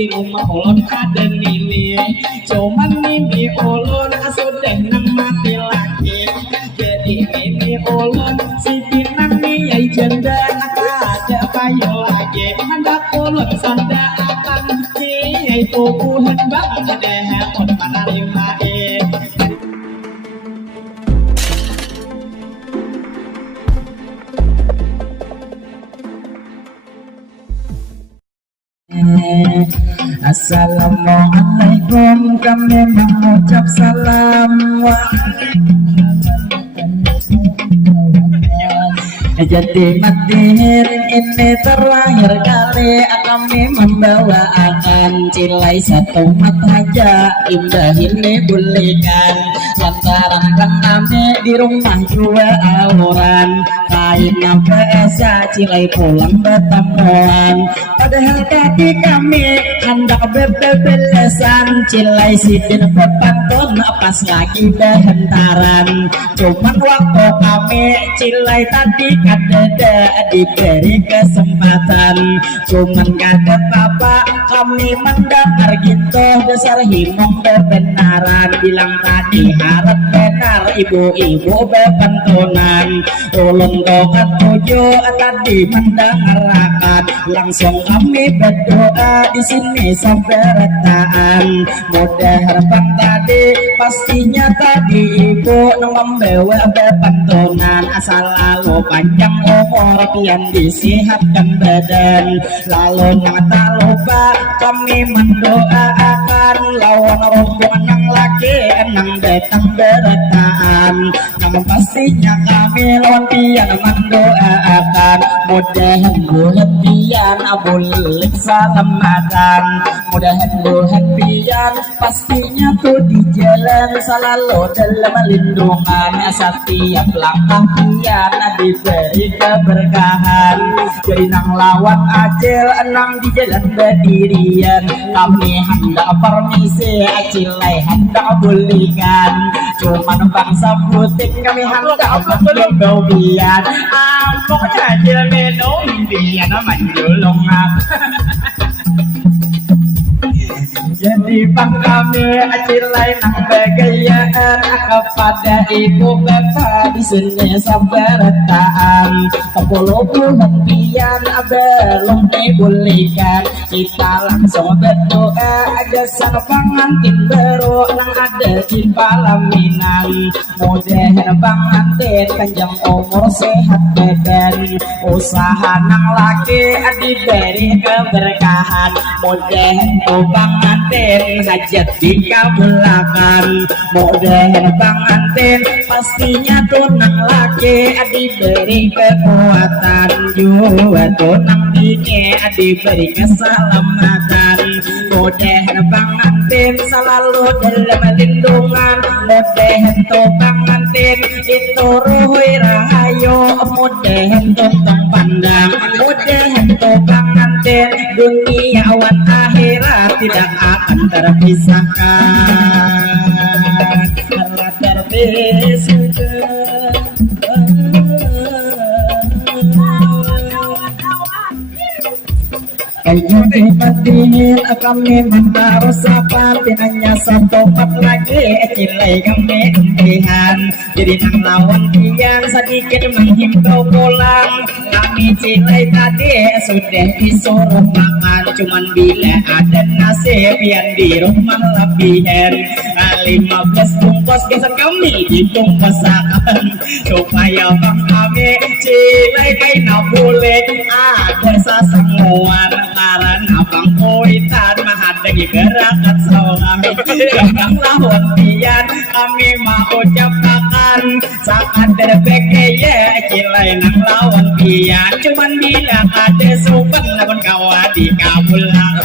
di rumah ulun ada mimi, cuman mimi ulun sudah mati lagi. Jadi mimi ulun si pinang ni ay janda ada payu lagi. Hendak ulun sanda akan si ay tubuhan bang deh pun menerima Assalamualaikum, kami mengucap salam. Jadi matihin ini terakhir kali kami membawakan cilai satu mata aja indah ini bulikan. Lantaran kan kami di rumah dua auran kain biasa cilai pulang bertemuan. Padahal tadi kami hendak bebelesan cilai sidin pepantun pas lagi bentaran. Cuman waktu kami cilai tadi kadada diberi kesempatan. Cuman kata bapak kami mendengar gitu dasar himong bebenaran. Bilang tadi harap benar ibu-ibu bepentunan. Ulun tokat tujuh tadi mendengarkan. Langsung kami berdoa di sini sampai retaan. Mudah harapan tadi pastinya tadi ibu membawa bepentunan. Asal lalu panjang umur pian disehatkan badan. Lalu yang tak lupa kami mendoakan lawan rombongan yang laki enang datang beretaan. Namun pastinya kami lawan pian mendoakan mudahan bulan pian abulik salamatan. Mudahan pian pastinya tuh di jalan selalu dalam lindungan. Setiap langkah pian diberi keberkahan. Jadi nang lawan acil enang di jalan berdirian. Kami hendak permisi acilai hendak bulikan. Cuman bangsa putih kami hendak menggembau pian. Pokoknya acil minum pian menjulung aku. Jadi bang kami acilai nang begayaan kepada ibu bapak di sini sabarataan. 10 pian belum dibolehkan. Kita langsung berdoa aja sang pengantin baru nang ada di Palaminan. Mudah pengantin panjang umur sehat badan. Usaha nang laki diberi keberkahan. Mudah pengantin hajat dikabulkan. Mudahan pengantin pastinya tunang laki diberi kekuatan. Juga tunang bini diberi keselamatan. Mudahan pengantin selalu dalam lindungan. Mudahan tuh pengantin dituruhi rahayu. Mudahan tuh pandang. Mudahan tuh pengantin dunia awan akhirat tidak akan terpisahkan. Allah terpisahkan. Jadi matiin kami menaruh sapa pinanya satu part lagi cilai kami empihan. Jadi nang lawan pian sedikit menghimbau pulang. Kami cilai tadi sudah disuruh makan. Cuman bila ada nasi pian di rumah lebihan. 15 bungkus geser kami dibungkusakan. Supaya bang kami cilai kaina boleh ada sasanguan. Karena bang kuitan menghadiri gerakan suami. Jangan lawan pian kami mau ucapkan sangat berbekaya cilai nang lawan pian. Cuman bila ada supan namun kawan dikabulkan.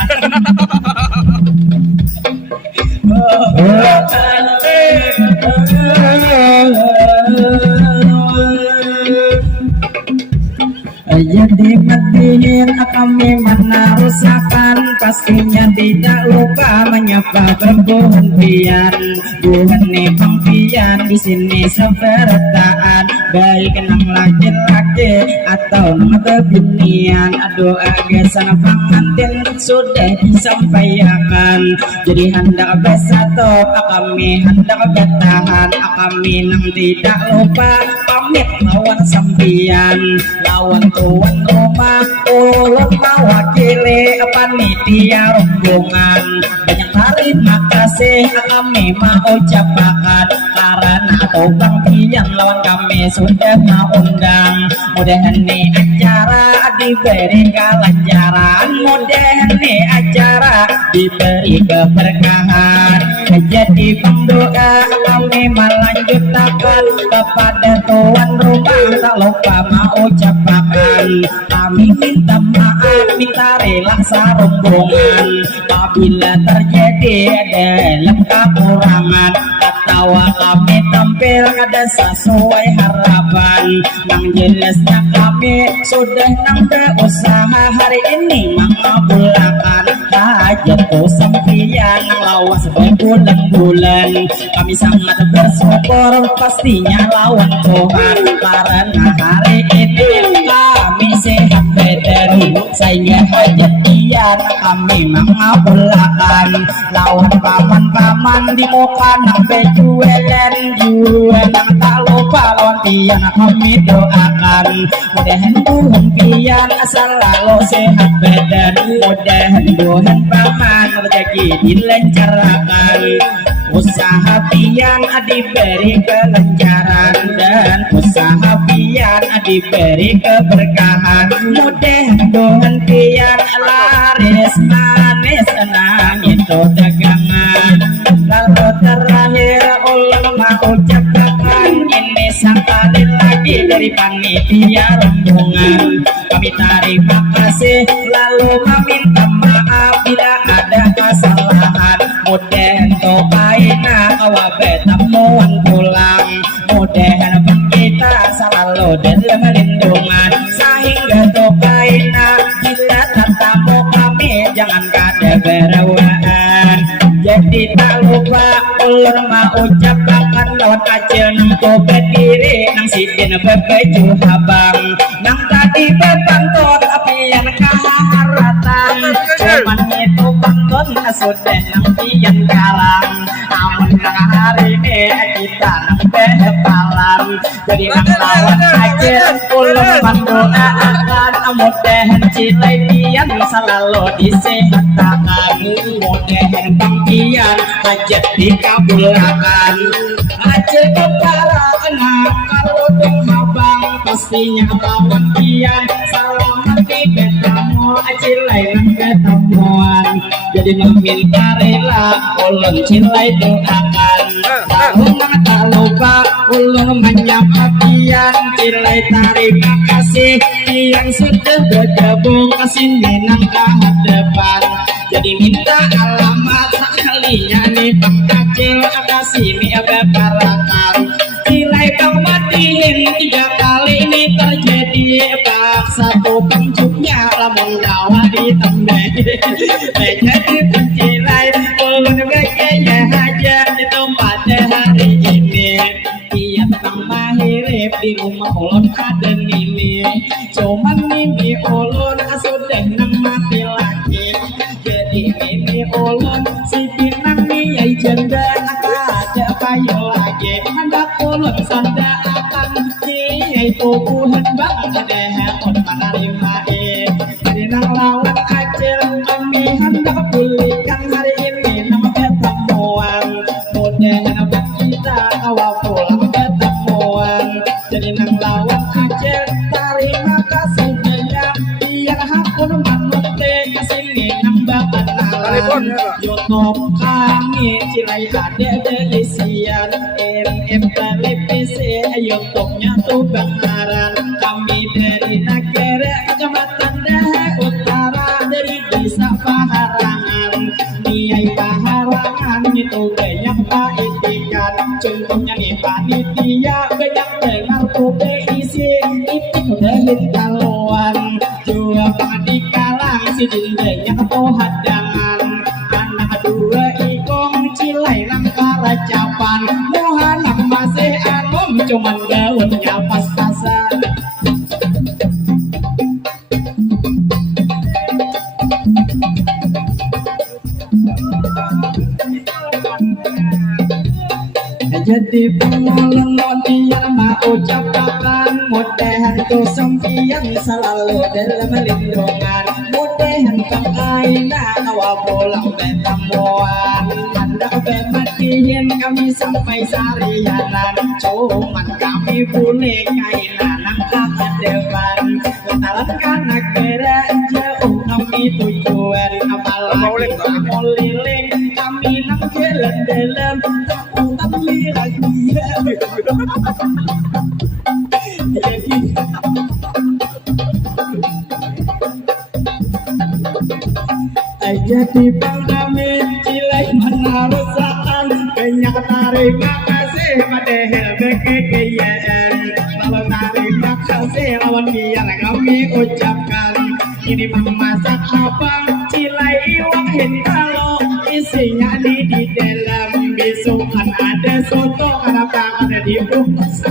Jadi matiin kami menarusakan. Pastinya tidak lupa menyapa berbuhan pian. Buhan nih bang pian di sini seberataan. baik nang laki-laki atau nang kebinian. Doa gesan pengantin sudah disampaikan. Jadi hendak bersatu, kami hendak bertahan, kami nang tidak lupa pamit lawan sampian, lawan tuan rumah ulun mewakili panitia rombongan. Banyak terima kasih kami mau ucapkan karena Tobang Pian lawan kami sudah mengundang. Mudahan nih acara diberi kelancaran, mudahan nih acara diberi keberkahan. Jadi pemdoa kami melanjutkan kepada tuan rumah, tak lupa mau ucapkan kami minta maaf, minta rela rombongan apabila terjadi dalam kekurangan atau kami tampil ada sesuai harapan. Yang jelasnya kami sudah nang berusaha hari ini mengabulkan hajat sampian lawas berbulan-bulan. Kami sangat bersyukur pastinya lawan Tuhan karena hari ini kami sehat badan sehingga hajat pian kami mengabulkan. Lawan paman-paman di muka nang bejualan jualan tak lupa lawan pian kami doakan. Mudahan Tuhan pian selalu sehat badan, mudahan Tuhan paman rezeki dilancarkan, usaha pian diberi kelancaran dan usaha pian diberi keberkahan. Mudahan Tuhan pian laris manis senang itu dagangan. Lalu terakhir ulama ucapkan ini sekali lagi dari panitia rombongan. Kami terima kasih lalu meminta maaf bila ada kesalahan. Mudahan tokaina kawabe temuan pulang, mudahan kita selalu dalam lindungan sehingga tokaina kita tetamu kami jangan kada berawaan. Jadi tak lupa ulur mau ucapkan lawan acil nang kobe diri nang sidin bebeju habang nang tadi bebantun api yang kaharatan cuman itu bantun sudah nang pian kalang. Namun nang hari ini kita nang behepalan jadi nang lawan acil ulur mendoakan mudahan cilai pian selalu disehatkan, mudahan pian hajat dikabulkan. Acil kepala anak kalau dong habang pastinya lawan pian selamat di ketemu acil lain ketemuan. Jadi meminta rela ulun cilai doakan. Ulun tak lupa ulun menyapa pian cilai terima kasih yang sudah bergabung kesini nang kehadapan. Jadi minta alamat sekalinya nih Bang Acil kasih nih bebarakan. Cilai kau matiin 3 kali ini terjadi bak satu penjuknya lamun dawa ditembak. Jadi pencilai ulun gaya aja itu pada hari ini. Tiap bang mahirip di rumah ulun ada ini. Cuman mimpi ulun sudah nang mati lagi. Jadi mimpi ulun si pinang nih janda ada payu lagi. Hendak ulun sanda akan si tubuhan banget deh un menerima jadi nang lawan acil kami hendak pulihkan hari ini nang ketemuan. Mudahan kita awal pulang ketemuan. Jadi nang lawan acil terima kasih banyak biar hakun manute kesini nang bakat nalan. YouTube kami cilai ada delisian MM televisi YouTube-nya tuh Bangaran. Kami dari negara Kecamatan Dahe Utara dari desa Paharangan. Niai Paharangan itu banyak paitikan. Contohnya nih panitia banyak dengar tuh isi itu udahin kaluan. Jua pangdikalang si dindanya tuh hadangan. Anak dua ikong cilai nang karacapan. Muhanang masih anom cuman daunnya pas jadi pemulung dia mau ucapkan mudahan tuh sempian selalu dalam lindungan mudahan kekaina awal pulang betamuan anda bematiin kami sampai sarianan cuman kami boleh kainan angkat depan lantaran karena kira jauh kami tujuan apalagi kamu liling kami nak jalan dalam tapi lagi jadi pengamen cilai menarusaan banyak terima kasih pada kekayaan kalau terima kasih lawan biar kami ucapkan ini memasak apa cilai iwak hintalo isinya di dalam besok kan ada soto kenapa ada di bungkus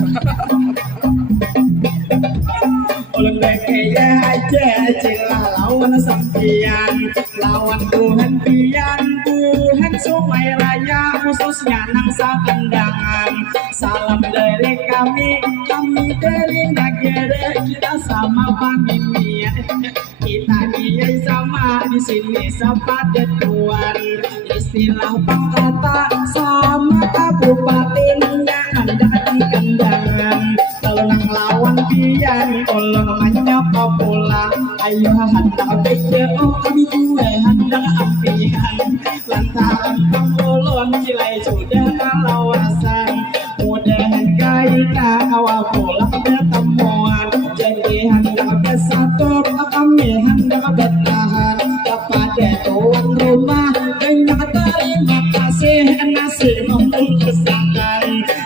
ulun bekaya aja cila lawan sampian lawan Tuhan Sumai Raya khususnya nangsa kendangan salam dari kami dari negara kita sama pamimia kita dia sama di sini sepadat tuan istilah pangkata sama kabupatennya anda di kendangan kalau nang lawan pian ulun menyapa pulang ayo hendak bejo kami juga hendak ampian lantaran pengulun cilai sudah kalawasan mudahan kaita awal pulang bertemuan jadi hendak bersatu kami hendak bertahan kepada tuan rumah banyak terima kasih nasi membungkuskan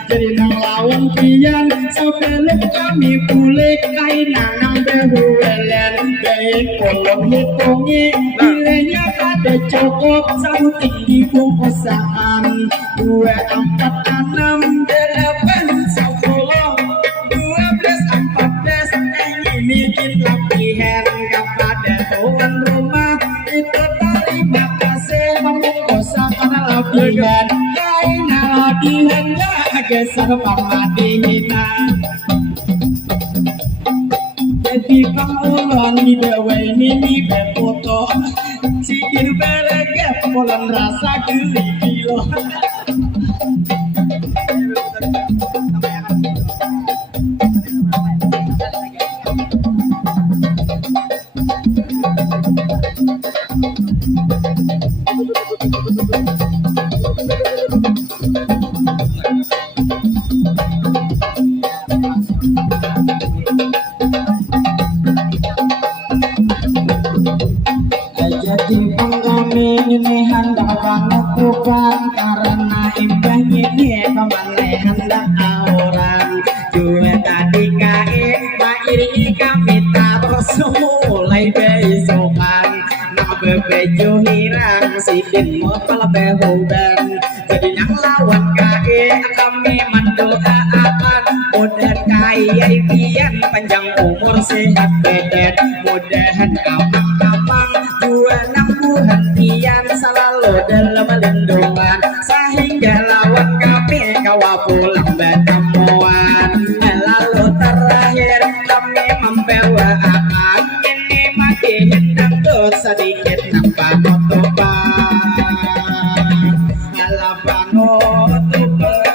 jadi nang lawan pian sebelum kami pulih kainan nang behuwelan baik polong hitungi nilainya ada cukup satu tinggi bungkusan 2, 4, 6, 8, 10 12, 14 ini kita pilihan kepada tuan rumah itu terima kasih membungkusan karena lebihan kainan lebihan geser pamadina jadi pangulon di dewa ini berfoto sikir bereget polan rasa geli kilo jadi pengamen ini hendak banget bukan karena imbah ini pemanai hendak orang juga tadi kae mairi kami taruh semulai besokan nama bebejo hirang sidin mopal behuban jadi yang lawan kae kami mendoakan mudah kaya pian panjang umur sehat badan mudahan amang-amang nang buhantian selalu dalam lindungan sehingga lawan kami kawa pulang bertemuan lalu terakhir kami membawa akan ini mati hendang tuh sedikit nampak nutupan alapan nutupan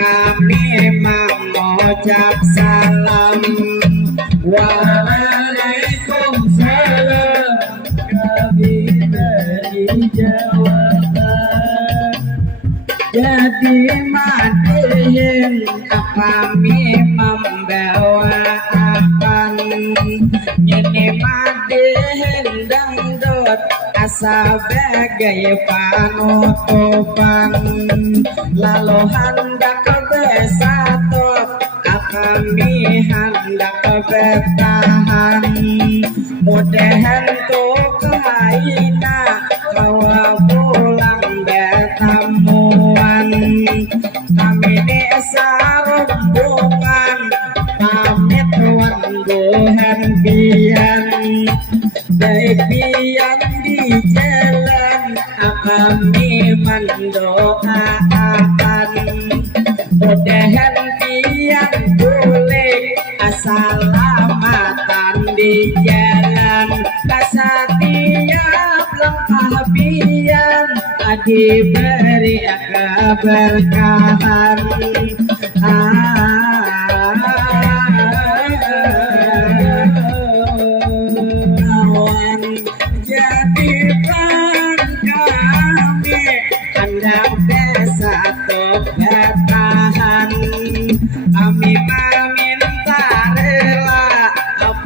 kami mengucap salam waalaikumsalam kami beri jawaban jadi madihin kami membawa akan ini madihin dangdut sebagai panutupan lalu hendak bersatu kami hendak bertahan mudahan tuh kaina bawa pulang bertemuan kami desa rombongan pamit wan mudahan pian kulik asalamatan di jalan kasatiap langkah pian diberi keberkahan awan jadi kami hendak desa bertahan kami meminta rela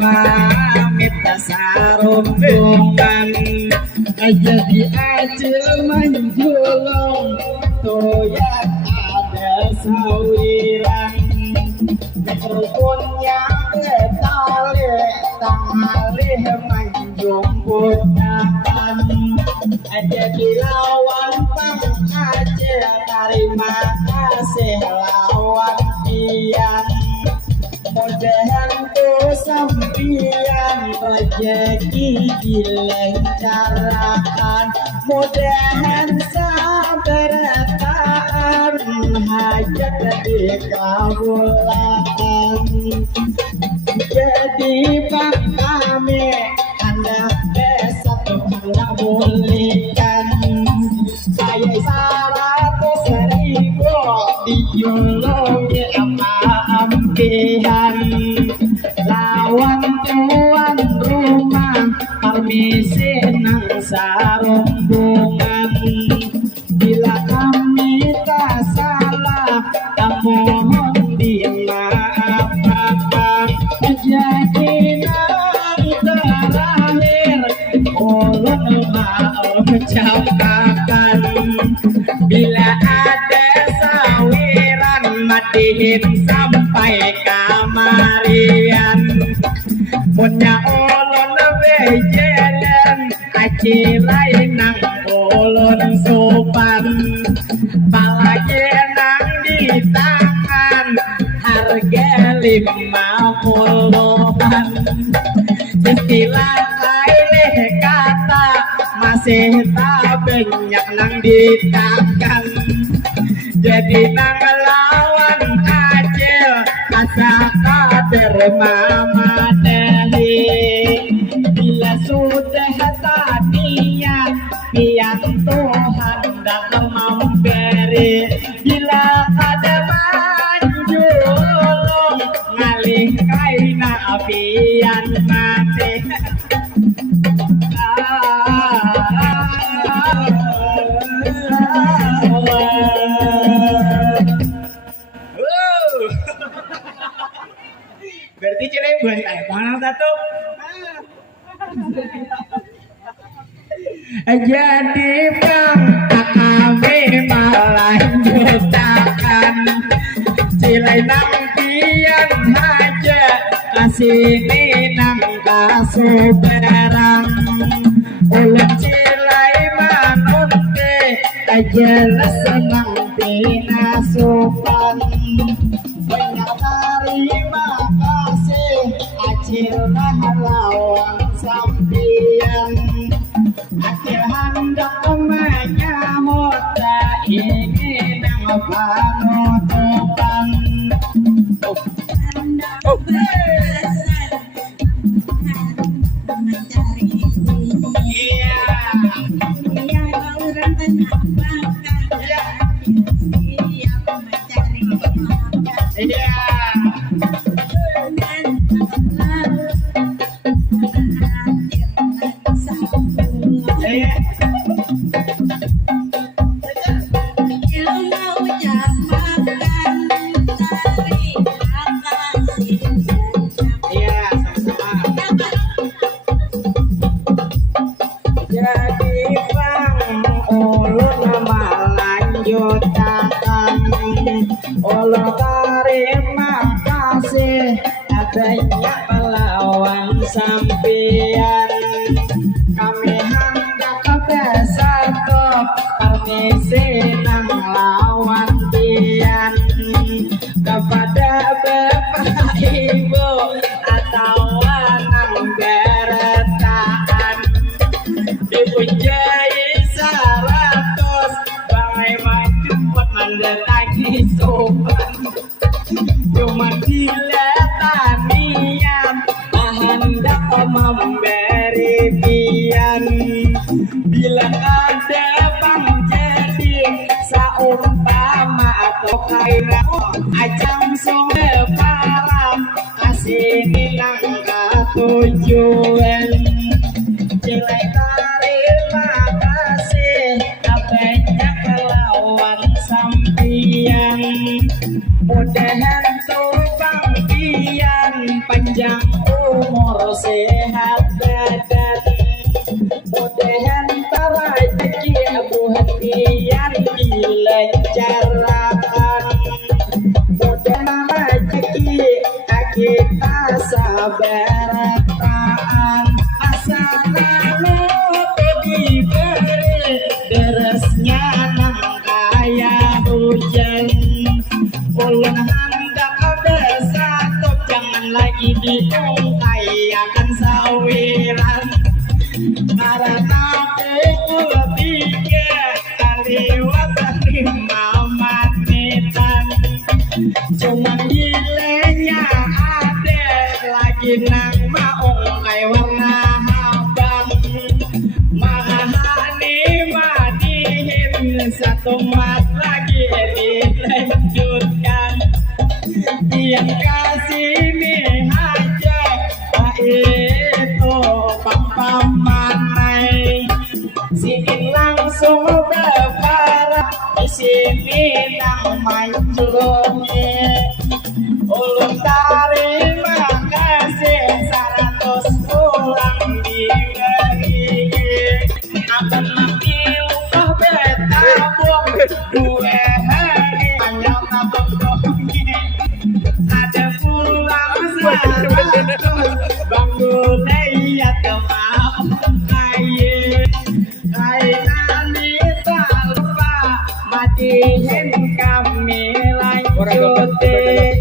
pamit sarungan jadi acil menjulung toyak ada sawiran rukunnya ketali tangalih menjumputkan jadi lawan pang acil terima kasih lawan pian mudahan tu sampian rezeki dilancarkan mudahan sabaratan hajat dikabulkan jadi bang kami anak desa hendak mulihkan saya 100.000 dijulungi ampihan lawan tuan rumah permisi nang sarombongan bila kami tak salah mohon dimaafkan jadi nang terakhir ulun maaf ucapkan bila ada sawiran matihin sampai kamarian punya ulun bejalan acilai nang ulun sopan palagi nang di tangan harga 50-an istilah lain kata masih tak banyak nang ditakan jadi nang lawan acil asa kader mama dehi bila sudah tadinya pian Tuhan dak memberi bila ada manjulung ngalih kaina pian mati berarti Cirebon mana satu jadi bang kami melanjutkan cilai nang pian aja kasih nang kasuberang ulang cilai manunte jelas senang pinasupan banyak terima kasih acil lawan sampian acil hendak menyambut ingin penutupan iya Allah terima kasih adanya melawan sampian kami hendak bersatu permisi nang lawan pian kepada bapak ibu atau nang beretaan dipunyai 100 bangai macam buat mendatangi sopan tanian hendak memberi pian bila ada bang jadi saumpama atau kaira ajang sore param kasih nilang tujuan jelek terima kasih banyak lawan sampian mudahan tupang pian panjang umur sehat badan mudahan para rezeki buat pian dilancarkan mudahan rezeki kita sabaratan asalamu diberi derasnya nang kaya hujan ulun hendak bersatu jangan lagi diungkayakan sawiran karena pukul 3 kali lima menitan cuman gilenya ada lagi nang maung kayak warna abang mahani madihin satu mat lagi dilanjutkan yang kasih nih aja itu pampamanai sini langsung berparah di sini nang mancurnya ulun terima kasih 100 ulang diberi akan nanti upah betabung 2 hari hanya tabung dongnya ada pulang 100 bangun lihat mau kaya kaya tak lupa matihin kami lanjutin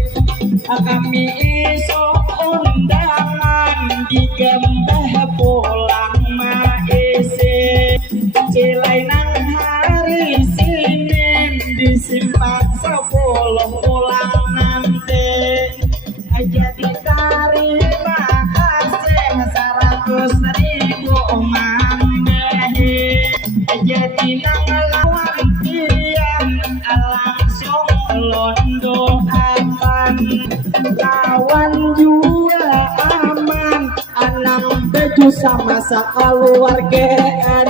kami esok undangan digembah pulang maese cilai nang hari Senin disimpan 10 pulang nanti aja diterima kasih 100.000 mandehi jadi nang lawan pian langsung londo aman lawan juga aman anang baju sama keluargaan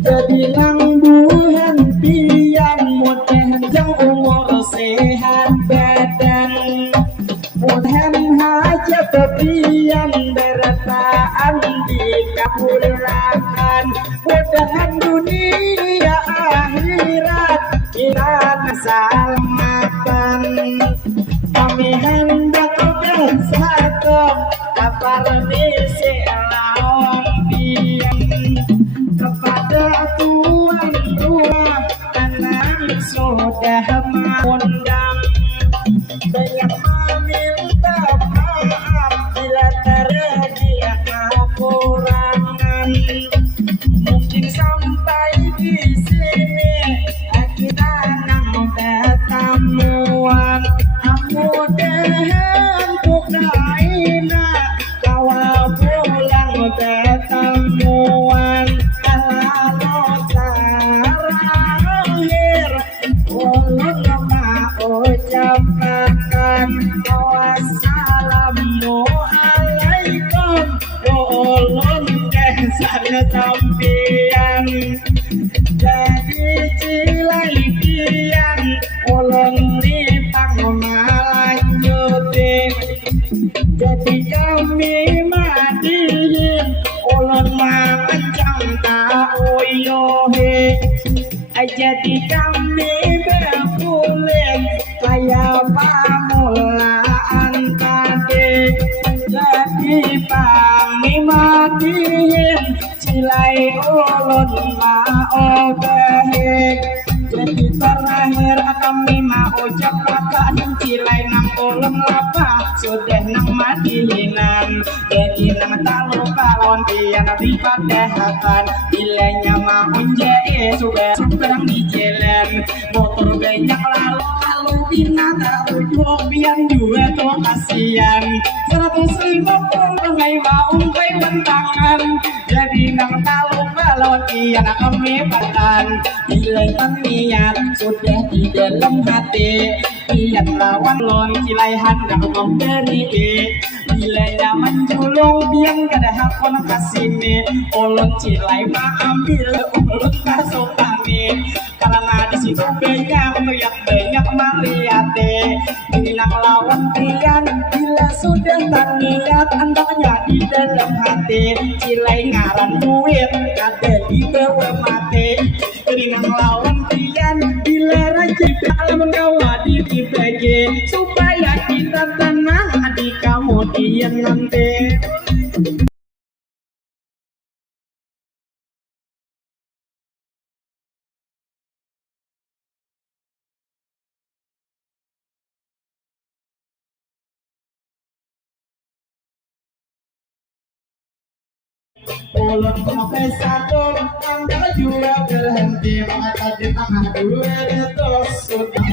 jadi nang buhan pian mudahan jang umur sehat badan mudahan haja bepian berataan dikabulkan mudahan dunia akhirat kita keselamatan kami hendak bersatu kabar misi lawan pian kepada Tuhan rumah anak sudah mengundang banyak meminta maaf bila terjadi kekurangan mungkin sampai di sini kita nang ketemuan mudahan bukaina kawal pulang ketemuan kalau terakhir ulun mau ucapkan wassalamualaikum ulun kesana sampian jadi cilai pian ulun nipang malanjutin jadi kami madihin ulun mangancang ta'uyohe jadi kami berpulen kaya pamulaan tadi jadi kami madihin cilai ulun mau behek jadi terakhir kami mau ucapkan cilai nang ulun lapa sudah nang madihinan jadi nang tak lupa lawan pian dipadahakan bilanya mau jae sudah di jalan motor banyak lalu nada ujung biar dua tuh kasihan 150 ngai mau kai bentangan jadi nang tahu lawan kian kami bahkan bila niat sudah di dalam hati kian lawan lon cilai hendak memberi bila zaman julung biang kada hakon kasih olon cilai ma ambil ulun masuk kami karena di situ banyak meliate ini nang lawan kian bila sudah taniat andaknya di dalam hati cilai ngaran duit kada di bawah mati ini nang lawan kian bila rajin alam kawa di dibagi supaya kita tenang di kemudian nanti. Ulun profesor anda juga berhenti mengangkat di tengah dua itu sudah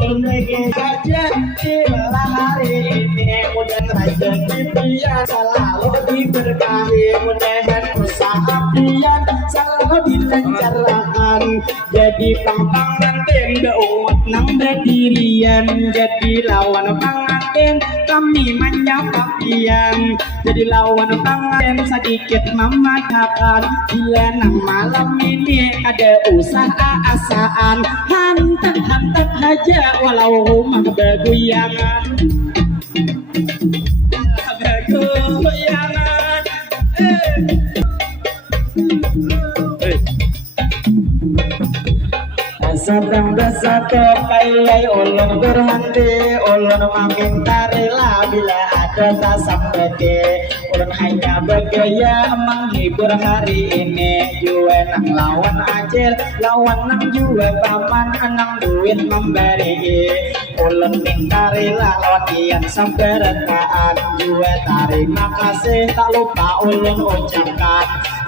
ulun lagi aja di malam hari ini mudah rajin impian selalu diberkahi mudahan usaha pian selalu dilancarkan jadi pangpanganten beumat nang berdirian jadi lawan panganten kami menyampaikan jadi lawan panganten sedikit memadahkan bila nang malam ini ada usaha asaan hantat aja walau rumah bergoyangan sedang bersatu kailai ulun berhenti ulun meminta rela bila ada tak sampai ulun hanya bergaya menghibur hari ini jua nang lawan acil lawan nang jua paman nang duit memberi ulun minta rela lawan kian sampai rekaan jua terima kasih tak lupa ulun ucapkan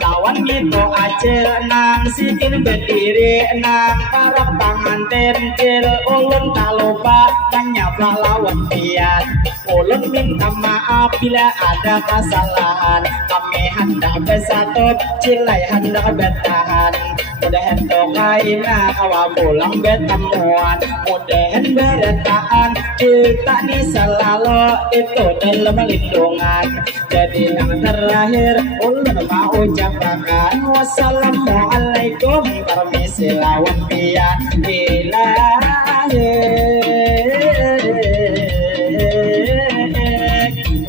lawan gitu acil nang sikin berdiri nang para panganten cil ulun tak lupa banyak lawan kian ulun minta maaf bila ada kesalahan kami hendak bersatu cilai hendak bertahan mudahan tokaina kawa pulang bertemuan mudahan bertahan kita nih selalu itu dalam lindungan jadi yang terakhir ulun mau ucapkan wassalamualaikum permisi lawan pian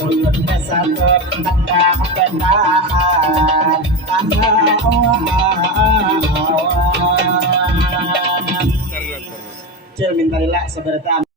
ulun bersatu hendak bertahan Cil minta rela seberapa